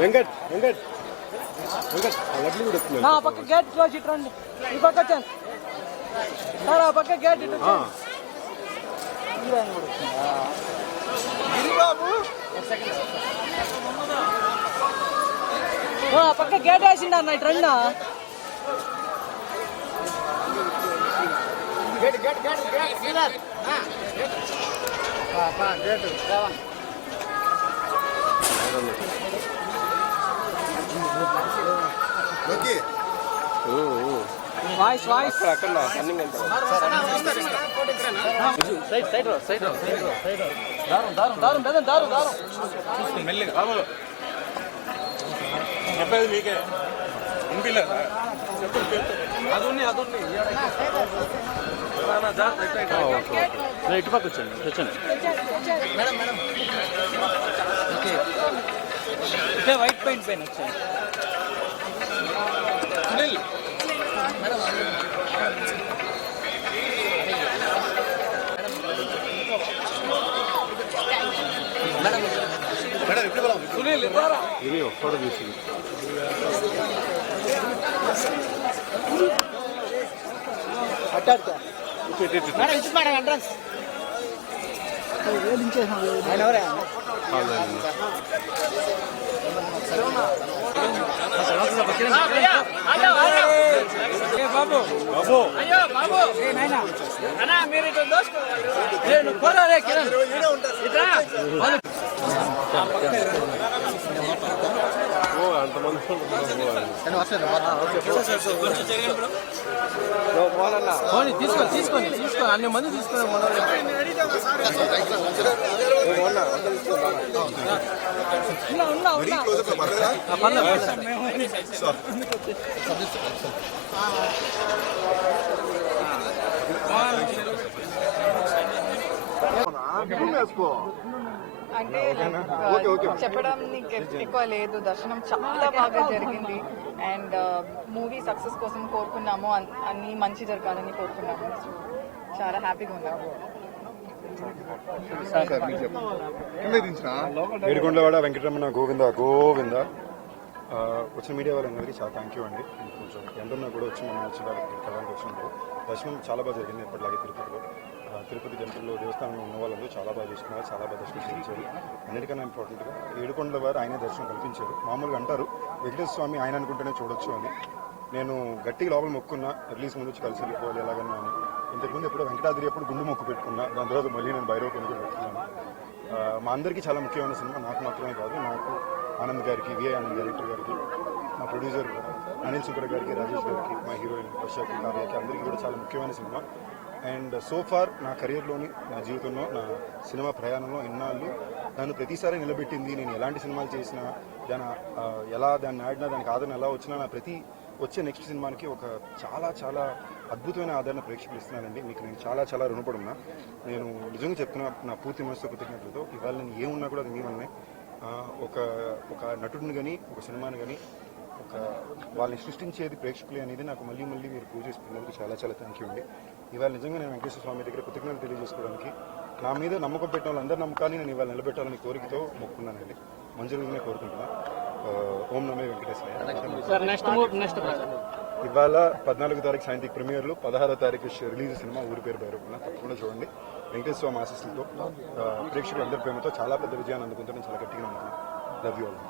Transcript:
వెంకట్ వెంకట్ వెంకట్ లడ్లు కూడా వస్తున్నాయి. ఆ పక్క గేట్ క్లోజ్ ఇటు రండి. ఈ పక్క వచ్చాను సార్. ఆ పక్క గేట్ ఇటు ఆ పక్క గేట్ వేసిండు అన్న. ఇటు రండి. వాయిస్ వాయిస్ అక్కడ running side side side side దారం దారం దారం దారం దారం దారం చూసుకో మెల్లిగా రాములు చెప్పేది మీకే వినిపించలేదా? అది ఇటు పక్క వచ్చండి వచ్చండి. ఓకే వైట్ పెయింట్ పైన వచ్చాను. ఇది ఫోటో తీసి బాబు బాబు అయ్యో బాబు అన్నా మీరు ఇటు దోసుకో పోరా రే కిరణ్ ఇట్రా. అంతమంది తీసుకొని తీసుకొని తీసుకొని అన్ని మంది తీసుకుని అంటే చెప్పడం ఎక్కువ లేదు. దర్శనం చాలా బాగా జరిగింది అండ్ మూవీ సక్సెస్ కోసం కోరుకున్నాము. అన్ని మంచి జరగాలని కోరుకున్నాము. చాలా హ్యాపీగా ఉన్నాము. ఏడుకొండలవాడ వెంకటరమణ గోవింద గోవింద. వచ్చిన మీడియా వాళ్ళందరికీ చాలా థ్యాంక్ యూ అండి. కొంచెం ఎండున్నా కూడా వచ్చి మనం వచ్చి కలవడానికి వచ్చినప్పుడు దర్శనం చాలా బాగా జరిగింది. ఎప్పటిలాగే తిరుపతి టెంపుల్లో దేవస్థానంలో ఉన్న వాళ్ళందరూ చాలా బాగా చేసుకున్నారు, చాలా బాగా దర్శనం చేయించారు. అన్నిటికన్నా ఇంపార్టెంట్గా ఏడుకొండల వారు ఆయన దర్శనం కల్పించారు. మామూలుగా అంటారు వెంకటేశ్వర స్వామి ఆయన అనుకుంటేనే చూడొచ్చు అని. నేను గట్టిగా లోపల మొక్కున్నా రిలీజ్ ముందు వచ్చి కలిసి వెళ్ళిపోవాలి ఎలాగన్నా అని. ఇంతకుముందు ఎప్పుడు వెంకటాద్రి ఎప్పుడు గుండు మొక్కు పెట్టుకున్నా, దాని తర్వాత మళ్ళీ నేను భైరవ కొనుగోలు పెట్టుకున్నాను. మా అందరికీ చాలా ముఖ్యమైన సినిమా. నాకు మాత్రమే కాదు, నాకు ఆనంద్ గారికి, విఐ ఆనంద్ డైరెక్టర్ గారికి, మా ప్రొడ్యూసర్ అనిల్ సుంకర గారికి, రాజేష్ గారికి, మా హీరోయిన్ వర్షాకి, కావ్యకి అందరికీ కూడా చాలా ముఖ్యమైన సినిమా. అండ్ సో ఫార్ నా కెరియర్లోని, నా జీవితంలో, నా సినిమా ప్రయాణంలో ఇన్నాళ్ళు నన్ను ప్రతిసారి నిలబెట్టింది. నేను ఎలాంటి సినిమాలు చేసినా, దాన్ని ఆడినా, దానికి ఆదరణ ఎలా వచ్చినా, నా వచ్చే నెక్స్ట్ సినిమాకి ఒక చాలా చాలా అద్భుతమైన ఆదరణ ప్రేక్షకులు ఇస్తున్నానండి. మీకు నేను చాలా చాలా రుణపడి ఉన్నా. నేను నిజంగా చెప్తున్నా, నా పూర్తి మనసు కృతజ్ఞతలతో. ఇవాళ నేను ఏమున్నా కూడా అది మీ వల్లనే. ఒక నటుడిని కానీ, ఒక సినిమాని కానీ, వాళ్ళని సృష్టించేది ప్రేక్షకులే అనేది నాకు మళ్ళీ మళ్ళీ మీరు ప్రూవ్ చేసుకున్నందుకు చాలా చాలా థ్యాంక్ యూ అండి. ఇవాళ నిజంగా నేను వెంకటేశ్వర స్వామి దగ్గర కృతజ్ఞతలు తెలియజేసుకోవడానికి, నా మీద నమ్మకం పెట్టిన వాళ్ళందరి నమ్మకాన్ని నేను ఇవాళ నిలబెట్టాలని కోరికతో మొక్కున్నానండి. మంజులనే కోరుకుంటున్నా. ఓం నమే వెంకటేశ్వర. ఇవాళ 14వ తారీఖు సాయంత్రం ప్రీమియర్లు, 16వ తారీఖు రిలీజ్ సినిమా ఊరి పేరు భైరవ. తప్పకుండా చూడండి. వెంకటేశ్వర స్వామి ఆశీస్సులతో, ప్రేక్షకులు అందరి ప్రేమతో చాలా పెద్ద విజయాన్ని అందుకుంటారని చాలా గట్టిగా నమ్ముతున్నాను. Love you all.